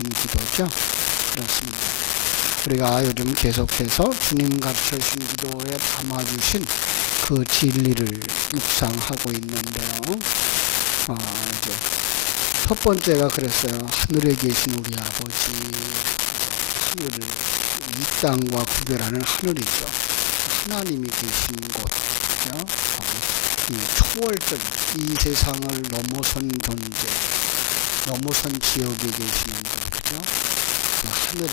주신 기도죠. 그렇습니다. 우리가 요즘 계속해서 주님 가르쳐 주신 기도에 담아주신 그 진리를 묵상하고 있는데요. 이제 첫 번째가 그랬어요. 하늘에 계신 우리 아버지. 하늘을 이 땅과 구별하는 하늘이죠. 하나님이 계신 곳, 그죠? 이 초월적 이 세상을 넘어선 존재, 넘어선 지역에 계시는 분, 그죠? 그 하늘에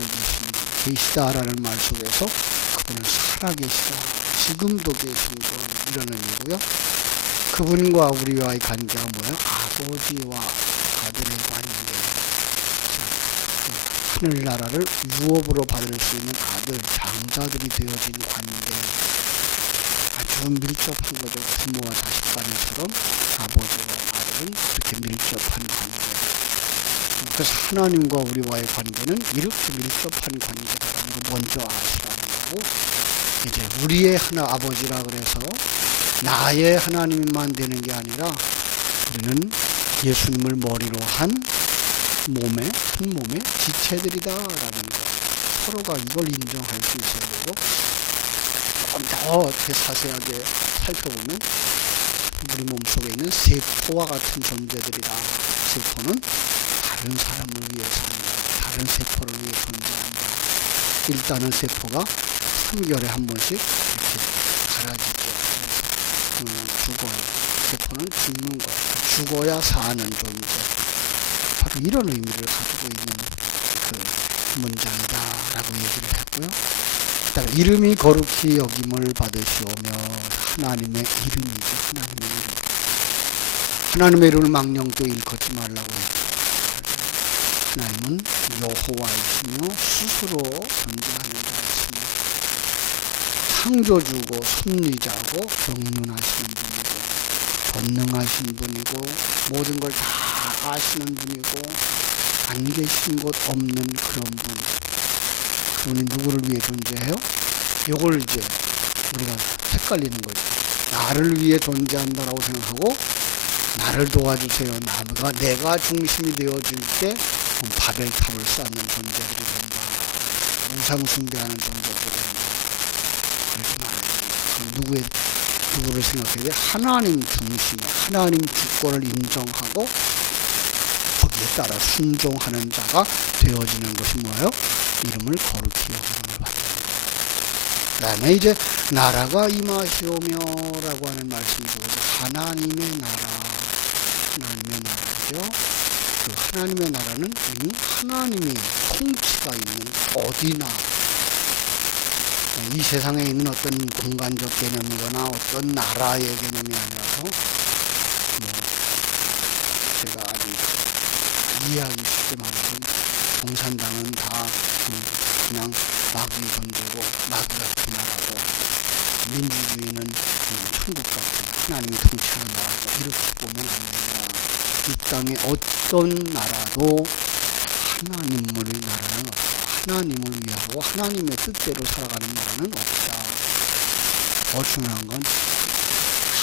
계시다라는 말 속에서 그분은 살아계시다, 지금도 계신 분, 이런 의미고요. 그분과 우리와의 관계가 뭐예요? 아버지와 아들의 관계. 하늘나라를 유업으로 받을 수 있는 아들, 장자들이 되어진 관계. 아주 밀접한 거죠. 부모와 자식 관계처럼 아버지와 아들은 그렇게 밀접한 관계. 그래서 하나님과 우리와의 관계는 이렇게 밀접한 관계라는 걸 먼저 아시라는 거고, 이제 우리의 하나 아버지라 그래서 나의 하나님만 되는 게 아니라 우리는 예수님을 머리로 한 몸의 한 몸의 지체들이다라는 거. 서로가 이걸 인정할 수 있어야 되고, 조금 더 자세하게 살펴보면 우리 몸속에 있는 세포와 같은 존재들이다. 세포는 다른 사람을 위해 삽니다. 다른 세포를 위해 존재한다. 일단은 세포가 3개월에 한 번씩 이렇게 갈아지죠. 죽어요. 세포는 죽는 거. 죽어야 사는 존재. 바로 이런 의미를 가지고 있는 그 문장이다라고 얘기를 했고요. 그다음에 이름이 거룩히 여김을 받으시오며, 하나님의 이름이죠. 하나님의 이름. 하나님의 이름을 망령도 일컫지 말라고 했죠. 하나님은 여호와이시며 스스로 존재하는 자이시며 창조주고 섭리자고 경륜하시는 분이고 전능하신 분이고 모든 걸 다 아시는 분이고 안 계신 곳 없는 그런 분. 그분이 누구를 위해 존재해요? 이걸 이제 우리가 헷갈리는 거죠. 나를 위해 존재한다라고 생각하고 나를 도와주세요. 내가 중심이 되어줄 때 바벨탑을 쌓는 존재들이 된다. 우상숭배하는 존재들이 된다. 그렇게 말해요. 누구를 생각해야 돼? 하나님 중심, 하나님 주권을 인정하고 거기에 따라 순종하는 자가 되어지는 것이 뭐예요? 이름을 거룩히 여김을 받는 것. 그 다음에 이제 나라가 임하시오며 라고 하는 말씀이죠. 하나님의 나라, 하나님의 나라죠. 그 하나님의 나라는 이미 하나님이 통치가 있는 어디나 이 세상에 있는 어떤 공간적 개념이거나 어떤 나라의 개념이 아니라서 제가 아주 이해하기 쉽게 말하면共产党은 다 그냥 마귀 존재고 마귀 같은 나라고 민주주의는 천국 같은 하나님이 통치하는 나라고 이렇게 보면 안 됩니다. 이 땅에 어떤 나라도 하나님의 나라는 없다. 하나님을 위하고 하나님의 뜻대로 살아가는 나라는 없다. 더 중요한 건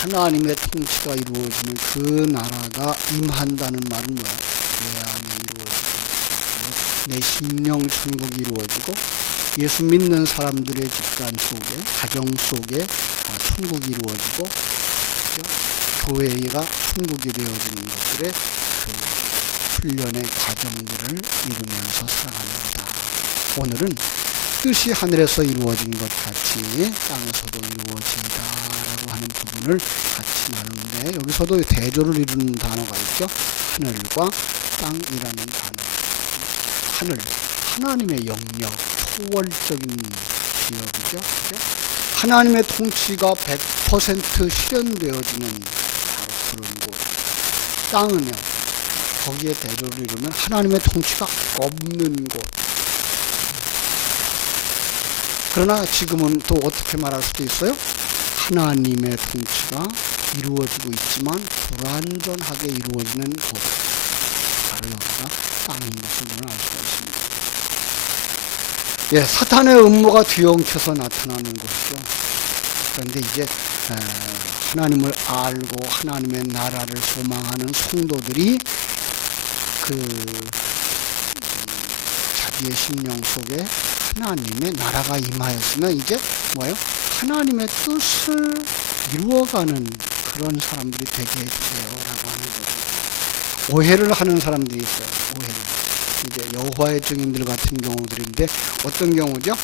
하나님의 통치가 이루어지는 그 나라가 임한다는 말은 뭐야? 내 안에 이루어지고 내 심령 천국이 이루어지고 예수 믿는 사람들의 집단 속에 가정 속에 천국이 이루어지고 교회가 천국이 되어지는 것들의 그 훈련의 과정들을 이루면서 살아갑니다. 오늘은 뜻이 하늘에서 이루어진 것 같이 땅에서도 이루어진다라고 하는 부분을 같이 나누는데, 여기서도 대조를 이루는 단어가 있죠. 하늘과 땅이라는 단어. 하늘, 하나님의 영역, 초월적인 지역이죠. 하나님의 통치가 100% 실현되어지는 바로 그런 곳. 땅은요, 거기에 대조를 이루면 하나님의 통치가 없는 곳. 그러나 지금은 또 어떻게 말할 수도 있어요? 하나님의 통치가 이루어지고 있지만 불완전하게 이루어지는 곳. 바로 여기가 땅인 것을 우리는 알 수가 있습니다. 예, 사탄의 음모가 뒤엉켜서 나타나는 것이죠. 그런데 이제 하나님을 알고 하나님의 나라를 소망하는 성도들이 그 우리의 심령 속에 하나님의 나라가 임하였으면 이제 뭐예요? 하나님의 뜻을 이루어가는 그런 사람들이 되게 해주세요 라고 하는 거죠. 오해를 하는 사람들이 있어요. 오해를. 이제 여호와의 증인들 같은 경우들인데 어떤 경우죠?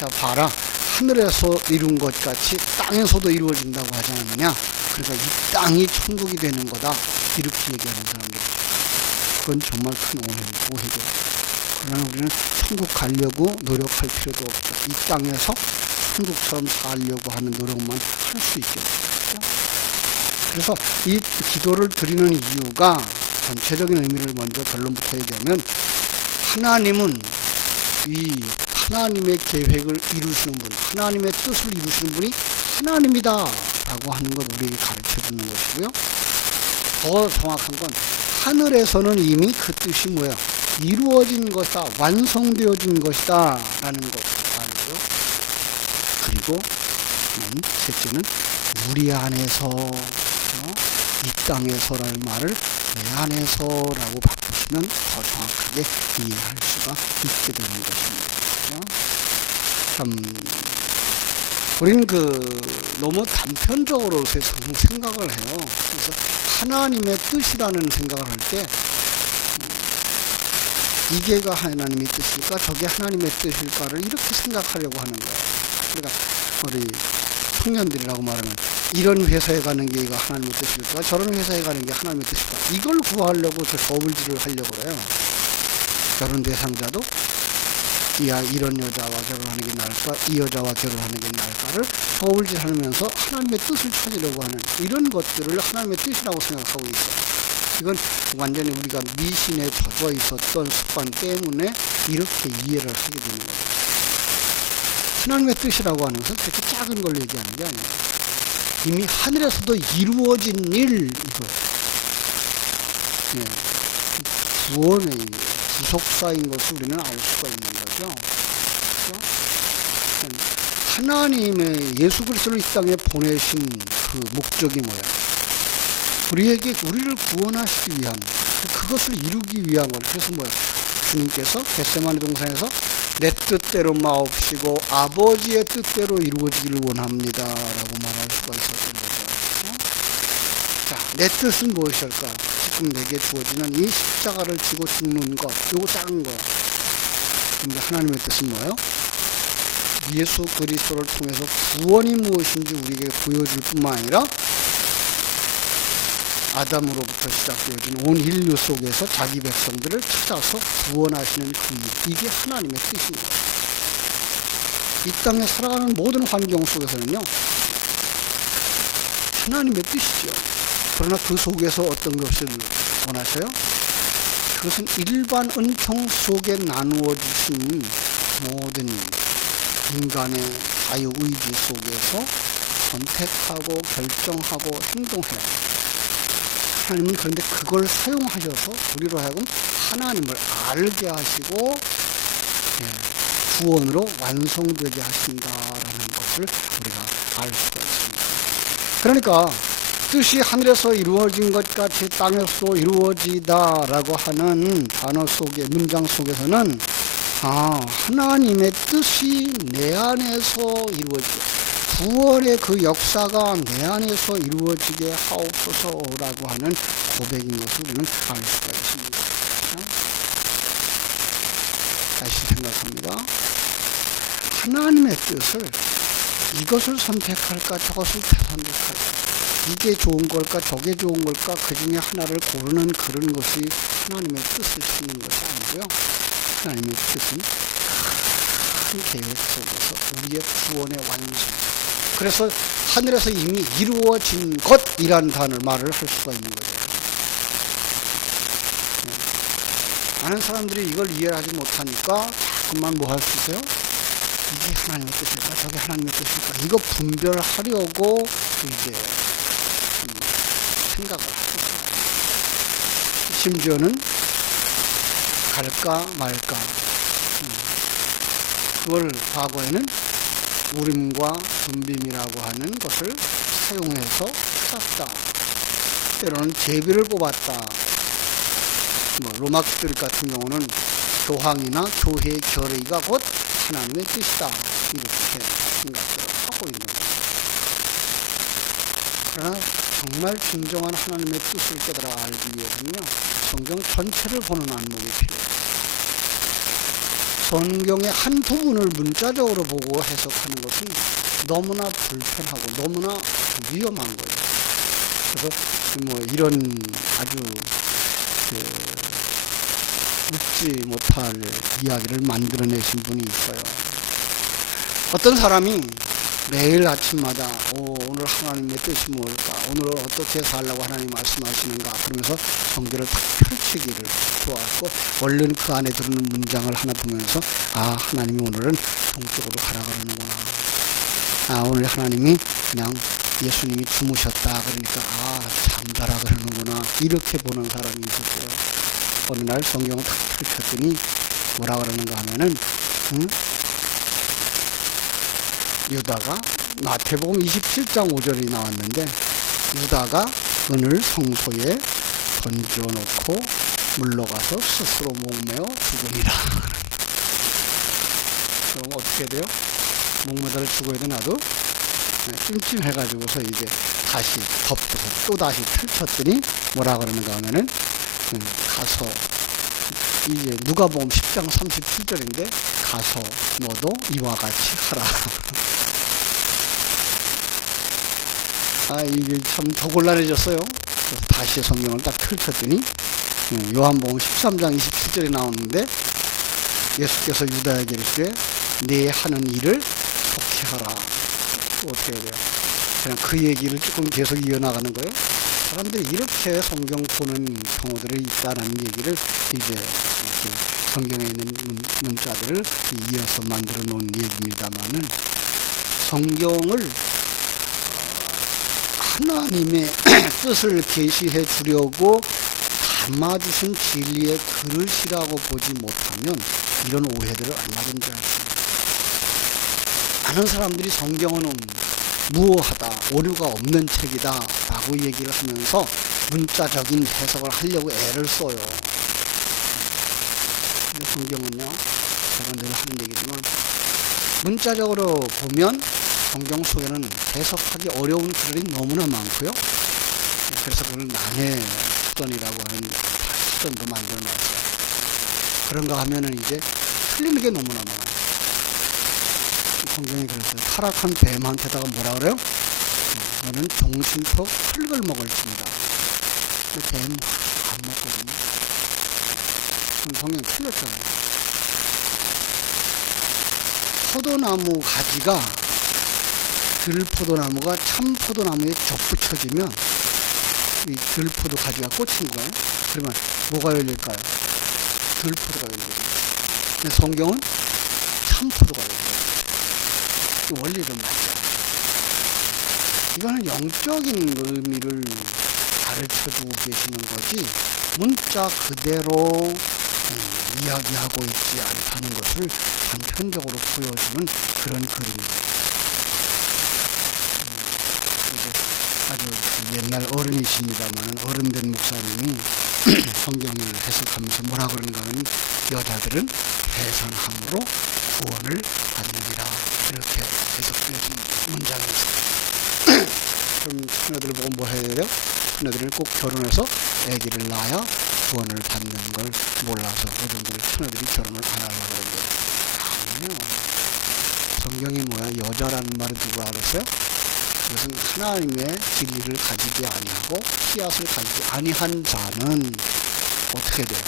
자 봐라, 하늘에서 이룬 것 같이 땅에서도 이루어진다고 하지 않느냐. 그러니까 이 땅이 천국이 되는 거다 이렇게 얘기하는 사람들, 그건 정말 큰 오해죠. 그러나 우리는 천국 가려고 노력할 필요도 없죠. 이 땅에서 천국처럼 살려고 하는 노력만 할 수 있겠죠. 그래서 이 기도를 드리는 이유가, 전체적인 의미를 먼저 결론부터 얘기하면, 하나님은 이 하나님의 계획을 이루시는 분, 하나님의 뜻을 이루시는 분이 하나님이다 라고 하는 것 우리에게 가르쳐 주는 것이고요. 더 정확한 건 하늘에서는 이미 그 뜻이 뭐야? 이루어진 것이다, 완성되어진 것이다 라는 것 아니고요. 그리고 셋째는 우리 안에서, 이 땅에서라는 말을 내 안에서라고 바꾸시면 더 정확하게 이해할 수가 있게 되는 것입니다. 참 우리는 너무 단편적으로 생각을 해요. 그래서 하나님의 뜻이라는 생각을 할 때 이게가 하나님의 뜻일까, 저게 하나님의 뜻일까를 이렇게 생각하려고 하는 거예요. 그러니까 우리 청년들이라고 말하면 이런 회사에 가는 게 이거 하나님의 뜻일까, 저런 회사에 가는 게 하나님의 뜻일까, 이걸 구하려고 저 저울질을 하려고 그래요. 결혼 대상자도 이런 여자와 결혼하는 게 나을까, 이 여자와 결혼하는 게 나을까를 저울질 하면서 하나님의 뜻을 찾으려고 하는 이런 것들을 하나님의 뜻이라고 생각하고 있어요. 이건 완전히 우리가 미신에 젖어 있었던 습관 때문에 이렇게 이해를 하게 되는 거예요. 하나님의 뜻이라고 하는 것은 그렇게 작은 걸 얘기하는 게 아니에요. 이미 하늘에서도 이루어진 일, 이거. 예. 구원의 구속사인 것을 우리는 알 수가 있는 거죠. 그렇죠? 하나님의 예수 그리스도를 이 땅에 보내신 그 목적이 뭐야? 우리를 구원하시기 위한, 그것을 이루기 위한 것. 그래서 뭐야? 주님께서 겟세마네 동산에서 내 뜻대로 마옵시고 아버지의 뜻대로 이루어지기를 원합니다 라고 말할 수가 있었던 거죠. 자, 내 뜻은 무엇일까? 지금 내게 주어지는 이 십자가를 지고 죽는 것, 요거 작은 거. 근데 하나님의 뜻은 뭐예요? 예수 그리스도를 통해서 구원이 무엇인지 우리에게 보여줄 뿐만 아니라 아담으로부터 시작되어진 온 인류 속에서 자기 백성들을 찾아서 구원하시는 그 일, 이게 하나님의 뜻입니다. 이 땅에 살아가는 모든 환경 속에서는요, 하나님의 뜻이죠. 그러나 그 속에서 어떤 것을 원하셔요? 그것은 일반 은총 속에 나누어 주신 모든 인간의 자유의지 속에서 선택하고 결정하고 행동해요. 하나님은 그런데 그걸 사용하셔서 우리로 하여금 하나님을 알게 하시고 구원으로 완성되게 하신다라는 것을 우리가 알 수가 있습니다. 그러니까 뜻이 하늘에서 이루어진 것 같이 땅에서 이루어지다라고 하는 단어 속에, 문장 속에서는 하나님의 뜻이 내 안에서 이루어지고 구원의 그 역사가 내 안에서 이루어지게 하옵소서라고 하는 고백인 것을 우리는 알 수가 있습니다. 다시 생각합니다. 하나님의 뜻을 이것을 선택할까 저것을 선택할까, 이게 좋은 걸까 저게 좋은 걸까, 그 중에 하나를 고르는 그런 것이 하나님의 뜻을 쓰는 것이 아니고요. 하나님의 뜻은 큰 계획 속에서 우리의 구원의 완성, 그래서 하늘에서 이미 이루어진 것이라는 단어를 말을 할 수가 있는 거죠. 많은 사람들이 이걸 이해하지 못하니까 자꾸만 뭐 할 수 있어요? 이게 하나님의 뜻일까 저게 하나님의 뜻일까, 이거 분별하려고 이제 생각을 하죠. 심지어는 갈까 말까, 그걸 과거에는 우림과 둠빔이라고 하는 것을 사용해서 찾았다. 때로는 제비를 뽑았다. 로마 가톨릭 같은 경우는 교황이나 교회의 결의가 곧 하나님의 뜻이다, 이렇게 생각을 하고 있는 거예요. 그러나 정말 진정한 하나님의 뜻을 깨달아 알기 위해서는요, 성경 전체를 보는 안목이 필요해요. 성경의 한 부분을 문자적으로 보고 해석하는 것은 너무나 불편하고 너무나 위험한 거예요. 그래서 이런 아주 웃지 못할 이야기를 만들어내신 분이 있어요. 어떤 사람이 매일 아침마다 오늘 하나님의 뜻이 뭘까, 오늘 어떻게 살라고 하나님 말씀하시는가, 그러면서 성경을 딱 펼치기를 좋아하고, 얼른 그 안에 들어있는 문장을 하나 보면서 하나님이 오늘은 동쪽으로 가라 그러는구나, 오늘 하나님이 그냥 예수님이 주무셨다 그러니까 잠자라 그러는구나, 이렇게 보는 사람이 있었어요. 어느 날 성경을 딱 펼쳤더니 뭐라 그러는가 하면은 유다가, 마태복음 27장 5절이 나왔는데, 유다가 은을 성소에 던져놓고 물러가서 스스로 목매어 죽으리라. 그럼 어떻게 돼요? 목매달 죽어야 돼, 나도? 찜찜해가지고서 이제 다시 덮어서 또 다시 펼쳤더니 뭐라 그러는가 하면은, 가서, 이제 누가복음 10장 37절인데, 가서 너도 이와 같이 하라. 이게 참 더 곤란해졌어요. 그래서 다시 성경을 딱 펼쳤더니 요한복음 13장 27절에 나오는데, 예수께서 유다에게 이르시되 네 하는 일을 속히 하라. 또 어떻게 해야 돼요? 그냥 그 얘기를 조금 계속 이어나가는 거예요. 사람들이 이렇게 성경 보는 경우들이 있다는 얘기를 이제 성경에 있는 문자들을 이어서 만들어 놓은 얘기입니다만은, 성경을 하나님의 뜻을 계시해 주려고 담아주신 진리의 그릇이라고 보지 못하면 이런 오해들을 얼마든지 할 수 있습니다. 많은 사람들이 성경은 무오하다, 오류가 없는 책이다 라고 얘기를 하면서 문자적인 해석을 하려고 애를 써요. 성경은요, 제가 늘 하는 얘기지만, 문자적으로 보면 성경 속에는 해석하기 어려운 글이 너무나 많고요. 그래서 그걸 난해 수단이라고 하는 수단도 만들어놨어요. 그런가 하면은 이제 틀리는 게 너무나 많아요. 성경이 그랬어요. 타락한 뱀한테다가 뭐라 그래요? 너는 동심표 흙을 먹을지니다. 근데 뱀 안 먹거든요. 성경이 틀렸잖아요. 포도나무 가지가, 들포도나무가 참포도나무에 접붙여지면 이 들포도 가지가 꽂힌 거예요. 그러면 뭐가 열릴까요? 들포도가 열려요. 근데 성경은 참포도가 열려요. 이 원리를 맞죠. 이거는 영적인 의미를 가르쳐주고 계시는 거지, 문자 그대로 이야기하고 있지 않다는 것을 단편적으로 보여주는 그런 그림입니다. 아주 옛날 어른이십니다만, 어른된 목사님이 성경을 해석하면서 뭐라 그런가 하면, 여자들은 해산함으로 구원을 받느니라, 이렇게 해석되어진 문장이 있어요. 그럼 처녀들을 보고 뭐 해야 돼요? 처녀들은 꼭 결혼해서 아기를 낳아야 구원을 받는 걸 몰라서 요즘들 처녀들이 결혼을 안 하려고 그러는데, 아니요. 성경이 뭐야? 여자라는 말을 누가 알았어요? 그것은 하나님의 진리를 가지지 아니하고 씨앗을 가지지 아니한 자는 어떻게 돼요?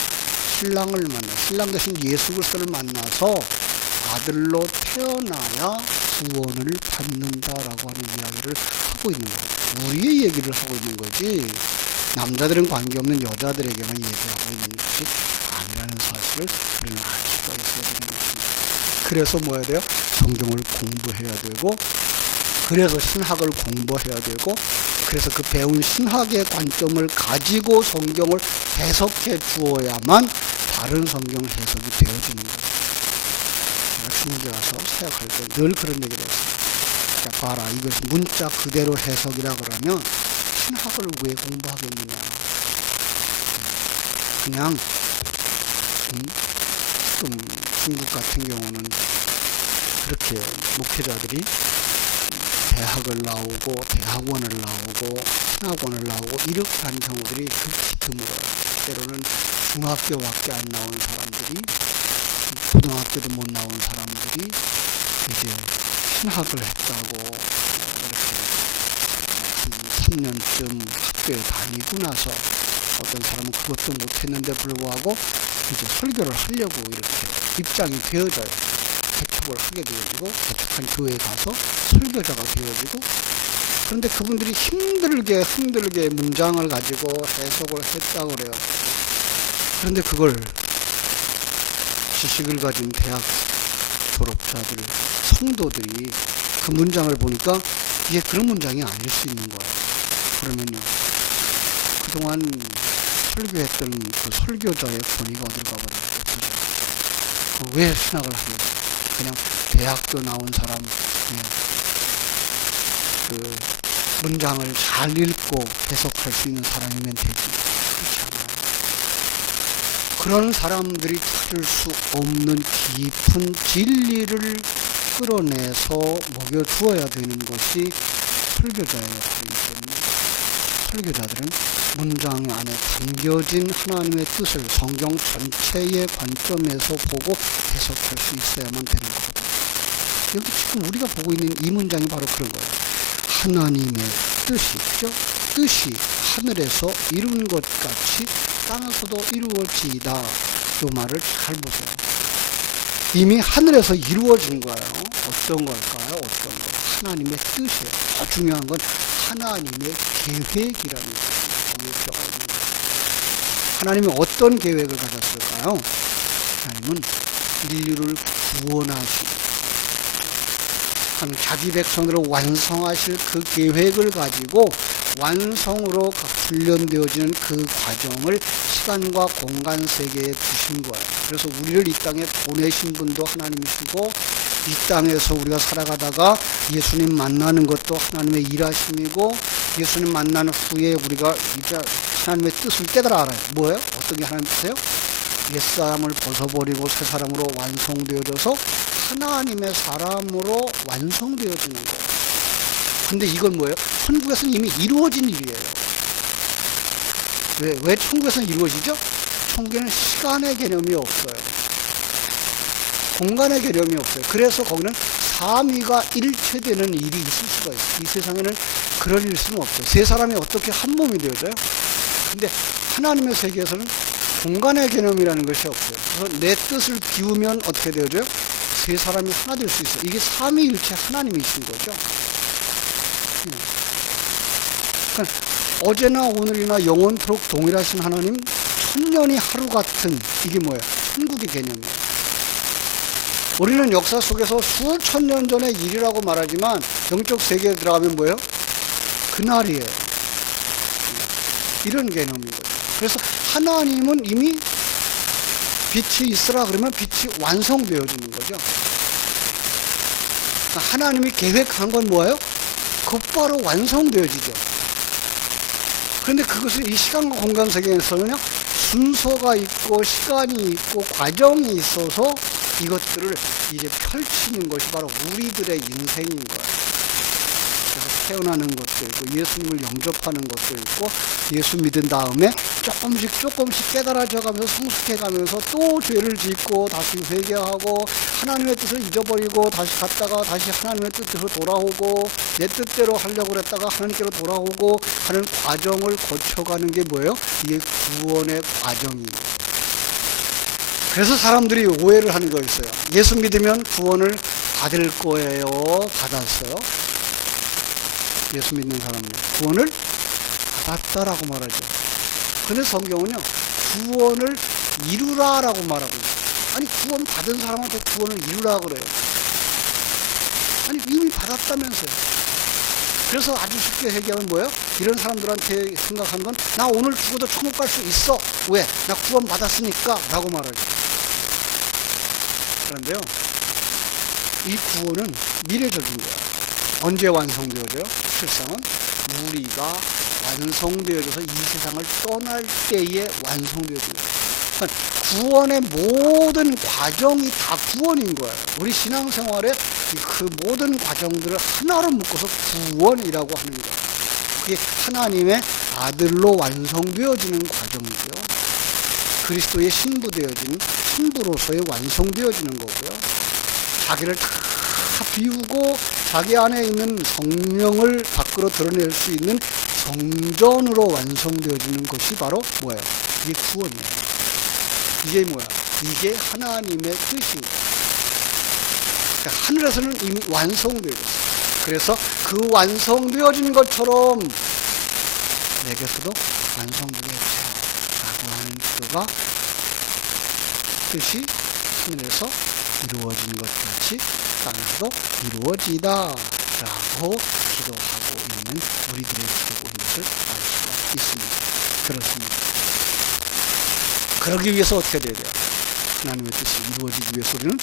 신랑을 만나, 신랑 대신 예수 그리스도를 만나서 아들로 태어나야 구원을 받는다라고 하는 이야기를 하고 있는 거예요. 우리의 얘기를 하고 있는 거지, 남자들은 관계없는 여자들에게만 얘기하고 있는 것이 아니라는 사실을 우리는 알 수가 있어야 되는 것입니다. 그래서 뭐 해야 돼요? 성경을 공부해야 되고, 그래서 신학을 공부해야 되고, 그래서 그 배운 신학의 관점을 가지고 성경을 해석해 주어야만 바른 성경 해석이 되어지는 거예요. 제가 중국에 와서 사역할 때 늘 그런 얘기를 했어요. 자, 봐라, 이것이 문자 그대로 해석이라 그러면 신학을 왜 공부하겠느냐. 그냥 지금 중국 같은 경우는 그렇게 목회자들이 대학을 나오고 대학원을 나오고 신학원을 나오고 이렇게 한 경우들이 극히 드물어요. 때로는 중학교밖에 안 나온 사람들이, 고등학교도 못 나온 사람들이 이제 신학을 했다고 이렇게 한 3년쯤 학교에 다니고 나서 어떤 사람은 그것도 못했는데 불구하고 이제 설교를 하려고 이렇게 입장이 되어져요. 개척을 하게 되어지고 개척한 교회에 가서 설교자가 되어지고, 그런데 그분들이 힘들게 문장을 가지고 해석을 했다고 그래요. 그런데 그걸 지식을 가진 대학 졸업자들, 성도들이 그 문장을 보니까 이게 그런 문장이 아닐 수 있는 거예요. 그러면요, 그동안 설교했던 그 설교자의 권위가 어디로 가버렸죠? 왜 신학을 하겠어요? 그냥 대학교 나온 사람, 그냥 그 문장을 잘 읽고 해석할 수 있는 사람이면 되지. 그렇지 않아요. 그런 사람들이 찾을 수 없는 깊은 진리를 끌어내서 먹여주어야 되는 것이 설교자의 역할이기 때문에, 설교자들은 문장 안에 담겨진 하나님의 뜻을 성경 전체의 관점에서 보고 해석할 수 있어야만 되는 거거든요. 여기 지금 우리가 보고 있는 이 문장이 바로 그런 거예요. 하나님의 뜻이죠. 뜻이 하늘에서 이룬 것 같이 땅에서도 이루어지이다. 이 말을 잘 보세요. 이미 하늘에서 이루어진 거예요. 어떤 걸까요? 어떤 거? 하나님의 뜻이에요. 더 중요한 건 하나님의 계획이라는 거예요. 하나님이 어떤 계획을 가졌을까요? 하나님은 인류를 구원하시고 자기 백성들을 완성하실 그 계획을 가지고 완성으로 훈련되어지는 그 과정을 시간과 공간 세계에 두신 거예요. 그래서 우리를 이 땅에 보내신 분도 하나님이시고, 이 땅에서 우리가 살아가다가 예수님 만나는 것도 하나님의 일하심이고, 예수님 만난 후에 우리가 이제 하나님의 뜻을 깨달아 알아요. 뭐예요? 어떤 게 하나님 뜻이에요? 옛사람을 벗어버리고 새 사람으로 완성되어져서 하나님의 사람으로 완성되어지는 거예요. 근데 이건 뭐예요? 천국에서는 이미 이루어진 일이에요. 왜 천국에서는 이루어지죠? 천국에는 시간의 개념이 없어요. 공간의 개념이 없어요. 그래서 거기는 삼위가 일체되는 일이 있을 수가 있어요. 이 세상에는 그럴 일수는 없어요. 세 사람이 어떻게 한 몸이 되어져요? 근데 하나님의 세계에서는 공간의 개념이라는 것이 없어요. 그래서 내 뜻을 비우면 어떻게 되어져요? 세 사람이 하나 될 수 있어요. 이게 삼위일체 하나님이신 거죠. 그러니까 어제나 오늘이나 영원토록 동일하신 하나님, 천년이 하루 같은, 이게 뭐예요? 천국의 개념이에요. 우리는 역사 속에서 수천 년 전의 일이라고 말하지만 영적 세계에 들어가면 뭐예요? 그날이에요. 이런 개념인 거죠. 그래서 하나님은 이미 빛이 있으라 그러면 빛이 완성되어지는 거죠. 그러니까 하나님이 계획한 건 뭐예요? 곧바로 완성되어지죠. 그런데 그것을 이 시간과 공간 세계에서는요, 순서가 있고 시간이 있고 과정이 있어서 이것들을 이제 펼치는 것이 바로 우리들의 인생인 거예요. 그래서 태어나는 것도 있고 예수님을 영접하는 것도 있고, 예수 믿은 다음에 조금씩 깨달아져 가면서 성숙해 가면서 또 죄를 짓고 다시 회개하고 하나님의 뜻을 잊어버리고 다시 갔다가 다시 하나님의 뜻대로 돌아오고, 내 뜻대로 하려고 그랬다가 하나님께로 돌아오고 하는 과정을 거쳐가는 게 뭐예요? 이게 구원의 과정이에요. 그래서 사람들이 오해를 하는 거 있어요. 예수 믿으면 구원을 받을 거예요? 받았어요? 예수 믿는 사람은 구원을 받았다라고 말하죠. 근데 성경은요, 구원을 이루라라고 말하고 있어요. 아니, 구원 받은 사람한테 구원을 이루라 그래요. 아니, 이미 받았다면서요. 그래서 아주 쉽게 얘기하면 뭐예요? 이런 사람들한테 생각하는 건, 나 오늘 죽어도 천국 갈 수 있어. 왜? 나 구원 받았으니까 라고 말하죠. 그런데요, 이 구원은 미래적인 거예요. 언제 완성되어져요? 실상은 우리가 완성되어져서 이 세상을 떠날 때에 완성되어져요. 그러니까 구원의 모든 과정이 다 구원인 거예요. 우리 신앙생활에 그 모든 과정들을 하나로 묶어서 구원이라고 하는 거예요. 그게 하나님의 아들로 완성되어지는 과정이고요. 그리스도의 신부되어진 신부로서의 완성되어지는 거고요. 자기를 다 비우고 자기 안에 있는 성령을 밖으로 드러낼 수 있는 성전으로 완성되어지는 것이 바로 뭐예요? 이게 구원이에요. 이게 뭐야? 이게 하나님의 뜻인 거예요. 그러니까 하늘에서는 이미 완성되어 있어요. 그래서 그 완성되어진 것처럼 내게서도 완성되게 해주세요 라고 하는 기도가 뜻이 하늘에서 이루어진 것 같이 땅에서도 이루어지다 라고 기도하고 있는 우리들의 기도인 것을 알 수가 있습니다. 그렇습니다. 그러기 위해서 어떻게 돼야 돼요? 하나님의 뜻이 이루어지기 위해서 우리는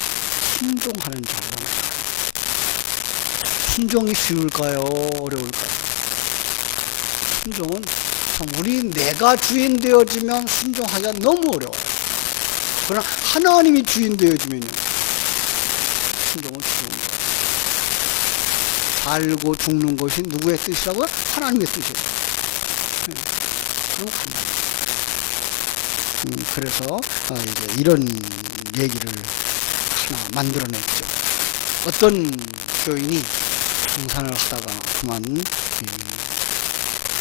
순종하는 자로 나아가요. 순종이 쉬울까요? 어려울까요? 순종은 우리 내가 주인 되어지면 순종하기가 너무 어려워요. 그러나 하나님이 주인 되어지면요, 순종은 쉬운 거예요. 살고 죽는 것이 누구의 뜻이라고요? 하나님의 뜻이에요. 너무 간단해요. 그래서 이제 이런 얘기를 하나 만들어냈죠. 어떤 교인이 등산을 하다가 그만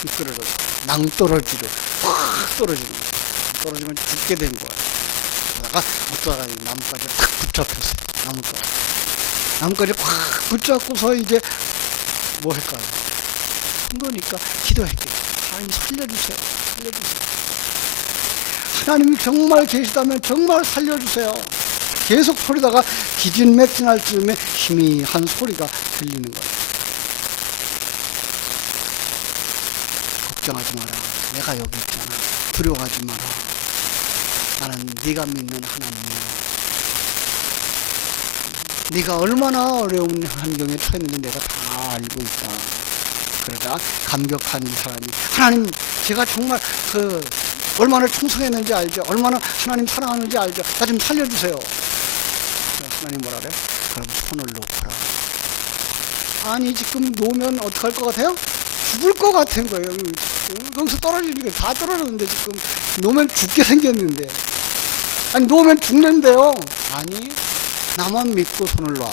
미끄러져서 낭떠러지를 확 떨어지는 거예요. 떨어지면 죽게 된 거예요. 그러다가 어쩌다가 나뭇가지에 탁 붙잡혔어요. 나뭇가지에 확 붙잡고서 이제 뭐 할까요? 그러니까 기도했죠. 하나님 살려주세요. 하나님이 정말 계시다면 정말 살려주세요. 계속 소리다가 기진맥진할 즈음에 희미한 소리가 들리는 거예요. 걱정하지 마라. 내가 여기 있잖아. 두려워하지 마라. 나는 네가 믿는 하나님이야. 네가 얼마나 어려운 환경에 처했는지 내가 다 알고 있다. 그러다 감격한 이 사람이, 하나님 제가 정말 얼마나 충성했는지 알죠? 얼마나 하나님 사랑하는지 알죠? 나 좀 살려주세요. 하나님 뭐라 그래? 그럼 손을 놓거라. 아니 지금 놓으면 어떡할 것 같아요? 죽을 것 같은 거예요. 여기서 떨어지니까 다 떨어졌는데 지금 놓으면 죽게 생겼는데, 아니 놓으면 죽는데요. 아니 나만 믿고 손을 놔.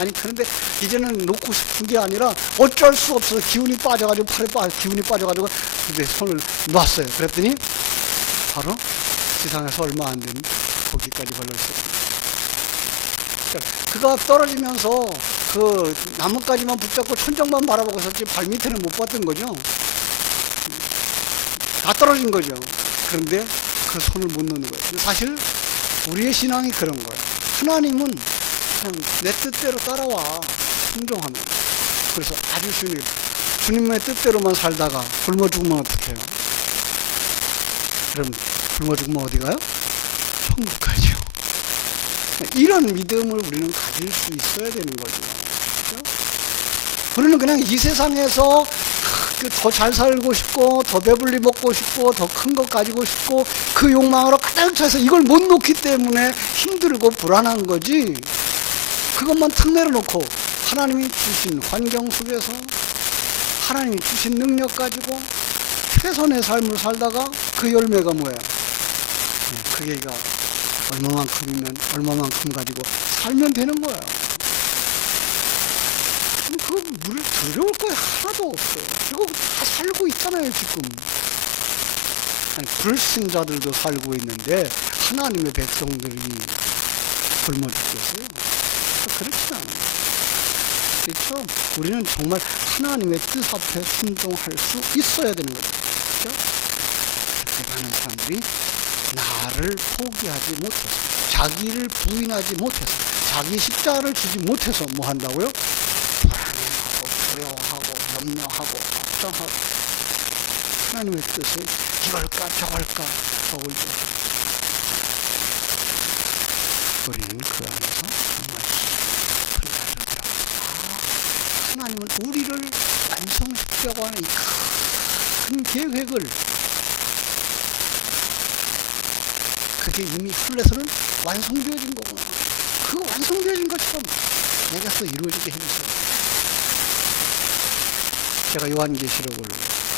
아니 그런데 이제는 놓고 싶은 게 아니라 어쩔 수 없어서 기운이 빠져가지고 기운이 빠져가지고 근데 손을 놨어요. 그랬더니 바로 지상에서 얼마 안 된 거기까지 걸렸어요. 그러니까 그가 떨어지면서 그 나뭇가지만 붙잡고 천정만 바라보고 있었지 발밑에는 못 봤던 거죠. 다 떨어진 거죠. 그런데 그 손을 못 놓는 거예요. 사실 우리의 신앙이 그런 거예요. 하나님은 그냥 내 뜻대로 따라와. 순종하면. 그래서 아주 쉬운 얘기. 주님의 뜻대로만 살다가 굶어 죽으면 어떡해요? 그럼 굶어 죽으면 어디 가요? 천국 가죠. 이런 믿음을 우리는 가질 수 있어야 되는 거죠. 그렇죠? 우리는 그냥 이 세상에서 더 잘 살고 싶고 더 배불리 먹고 싶고 더 큰 것 가지고 싶고 그 욕망으로 가득 차서 이걸 못 놓기 때문에 힘들고 불안한 거지, 그것만 탁 내려놓고 하나님이 주신 환경 속에서 하나님이 주신 능력 가지고 최선의 삶을 살다가 그 열매가 뭐예요? 그게가 얼마만큼이면 얼마만큼 가지고 살면 되는 거예요. 그거 물을 두려울 거 하나도 없어요. 이거 다 살고 있잖아요 지금. 아니, 불신자들도 살고 있는데 하나님의 백성들이 굶어 죽겠어요? 그렇지 않아요. 그렇죠? 우리는 정말 하나님의 뜻 앞에 순종할 수 있어야 되는 거죠. 그렇죠? 그렇게 많은 사람들이 나를 포기하지 못해서, 자기를 부인하지 못해서, 자기 십자가를 지지 못해서 뭐 한다고요? 불안해하고 두려워하고 염려하고 걱정하고 하나님의 뜻을 이걸까 저걸까 하고 있죠. 우리는 그 안에서 정말 하나님은 우리를 완성시키려고 하는 이 큰 계획을 그게 이미 하늘에서는 완성되어진 거구나. 그 완성되어진 것처럼 내가서 이루어지게 해주세요. 제가 요한계시록을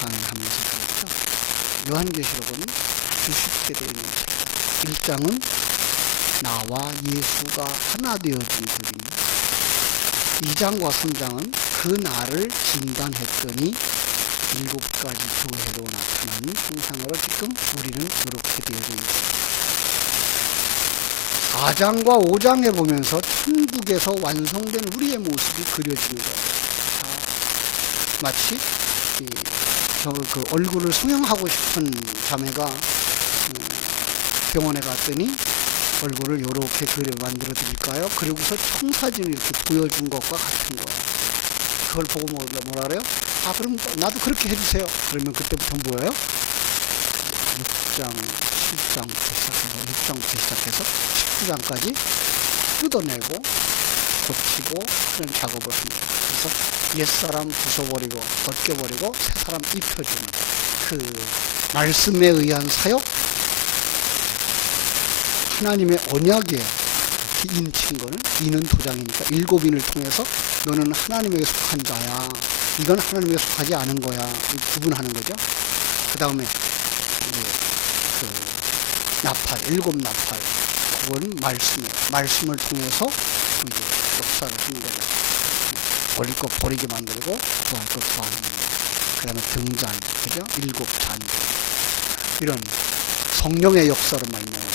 강의하면서 그랬죠. 요한계시록은 아주 쉽게 되어 있는 책. 1장은 나와 예수가 하나 되어진 그림입니다. 2장과 3장은 그 날을 진단했더니 7가지 교회로 나타나는 형상으로 지금 우리는 이렇게 되어져 있습니다. 4장과 5장에 보면서 천국에서 완성된 우리의 모습이 그려지는 거예요. 마치 그 얼굴을 성형하고 싶은 자매가 병원에 갔더니 얼굴을 이렇게 만들어 드릴까요? 그리고서 청사진을 이렇게 보여준 것과 같은 거예요. 그걸 보고 뭐라 그래요? 아, 그럼 나도 그렇게 해주세요. 그러면 그때부터 뭐예요? 6장, 7장부터 시작해서 19장까지 뜯어내고 고치고 그런 작업을 합니다. 그래서 옛사람 부숴버리고 벗겨버리고 새사람 입혀주는 그 말씀에 의한 사역, 하나님의 언약에 인친 거는 인은 도장이니까 7인을 통해서 너는 하나님에게 속한 자야, 이건 하나님에게 속하지 않은 거야, 구분하는 거죠. 그 다음에 그 나팔, 7 나팔, 그건 말씀이에요. 말씀을 통해서 이제 역사를 하는 거죠. 버릴 거 버리게 만들고 구할 거 구하는 거예요. 그 다음에 등잔, 그죠? 7잔, 이런 성령의 역사를 말미암아서.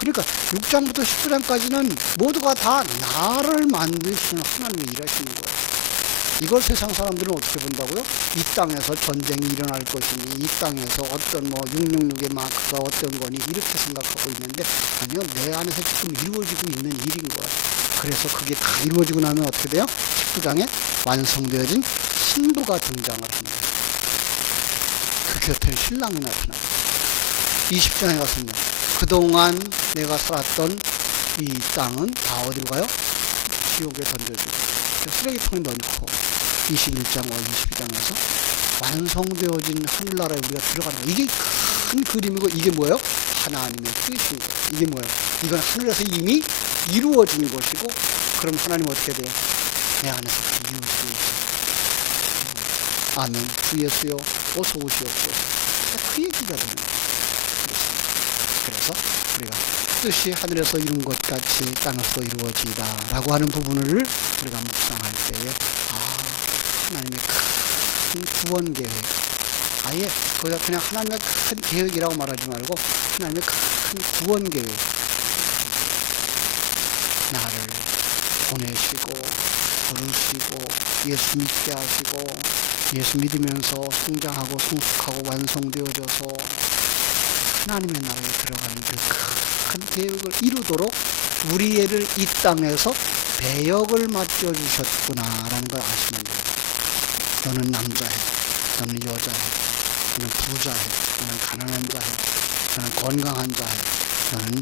그러니까 6장부터 19장까지는 모두가 다 나를 만드시는 하나님이 일하시는 거예요. 이걸 세상 사람들은 어떻게 본다고요? 이 땅에서 전쟁이 일어날 것이니, 이 땅에서 어떤 666의 마크가 어떤 거니, 이렇게 생각하고 있는데, 아니요, 내 안에서 지금 이루어지고 있는 일인 거예요. 그래서 그게 다 이루어지고 나면 어떻게 돼요? 19장에 완성되어진 신부가 등장을 합니다. 그 곁에 신랑이 나타나요. 20장에 가서는요, 그동안 내가 살았던 이 땅은 다 어디로 가요? 지옥에 던져주고 쓰레기통에 넣고, 21장과 22장에서 완성되어진 하늘나라에 우리가 들어가는 거예요. 이게 큰 그림이고, 이게 뭐예요? 하나님의 뜻인 거예요. 이게 뭐예요? 이건 하늘에서 이미 이루어진 것이고, 그럼 하나님 어떻게 돼요? 내 안에서 이루어지고 있어요. 아멘. 주 예수여 어서 오시옵소서. 그 얘기가 되는 거예요. 그래서 우리가 뜻이 하늘에서 이룬 것 같이 땅에서 이루어지다 라고 하는 부분을 우리가 묵상할 때에, 하나님의 큰 구원 계획, 아예 거기다 그냥 하나님의 큰 계획이라고 말하지 말고 하나님의 큰 구원 계획, 나를 보내시고 부르시고 예수 믿게 하시고 예수 믿으면서 성장하고 성숙하고 완성되어져서 하나님의 나라에 들어가는 그 큰 계획을 이루도록 우리를 이 땅에서 배역을 맡겨주셨구나 라는 걸 아시면 돼요. 너는 남자해, 너는 여자해, 너는 부자해, 너는 가난한 자해, 너는 건강한 자해, 너는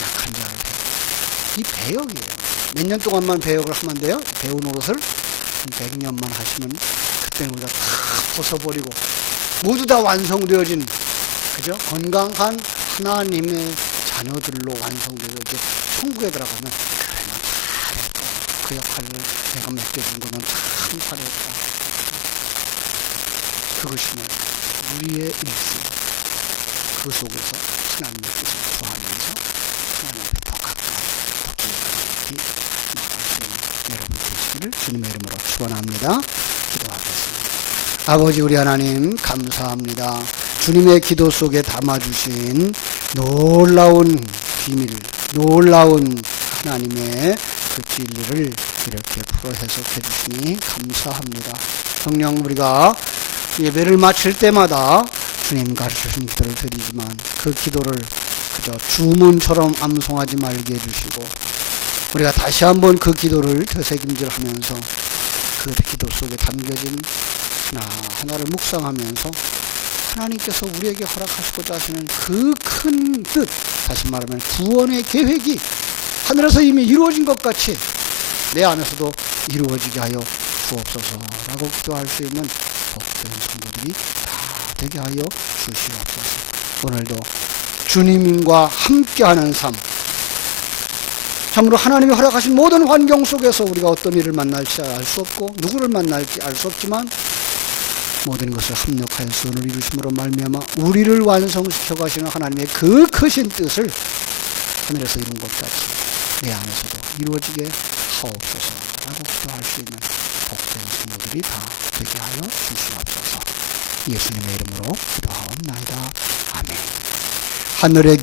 약한 자해. 이 배역이에요. 몇 년 동안만 배역을 하면 돼요? 배운 옷을 100년만 하시면 그때는 우리가 다 벗어버리고 모두 다 완성되어진, 그죠? 건강한 하나님의 자녀들로 완성되어서 이제 천국에 들어가면, 그래, 나 잘했다. 그 역할을 내가 맡겨준 거는 참 잘했다. 그것이 우리의 일생, 그 속에서 하나님의 뜻을 구하면서 하나님 앞에 더 가까이, 더 깊이 나아가시는 여러분 되시기를 주님의 이름으로 축원합니다. 기도하겠습니다. 아버지 우리 하나님 감사합니다. 주님의 기도 속에 담아주신 놀라운 비밀, 놀라운 하나님의 그 진리를 이렇게 풀어 해석해 주시니 감사합니다. 성령, 우리가 예배를 마칠 때마다 주님 가르쳐주신 기도를 드리지만 그 기도를 그저 주문처럼 암송하지 말게 해주시고, 우리가 다시 한번 그 기도를 되새김질하면서 그 기도 속에 담겨진 하나하나를 묵상하면서 하나님께서 우리에게 허락하시고자 하시는 그 큰 뜻, 다시 말하면 구원의 계획이 하늘에서 이미 이루어진 것 같이 내 안에서도 이루어지게 하여 주옵소서라고 기도할 수 있는 복된 성도들이 다 되게 하여 주시옵소서. 오늘도 주님과 함께하는 삶, 참으로 하나님이 허락하신 모든 환경 속에서 우리가 어떤 일을 만날지 알 수 없고 누구를 만날지 알 수 없지만 모든 것을 합력하여 선을 이루심으로 말미암아 우리를 완성시켜 가시는 하나님의 그 크신 뜻을 하늘에서 이룬 것 같이 내 안에서도 이루어지게 하옵소서라고 기도할 수 있는 복된 성도들이 다 되게 하여 주시옵소서. 예수님의 이름으로 기도하옵나이다. 아멘. 하늘의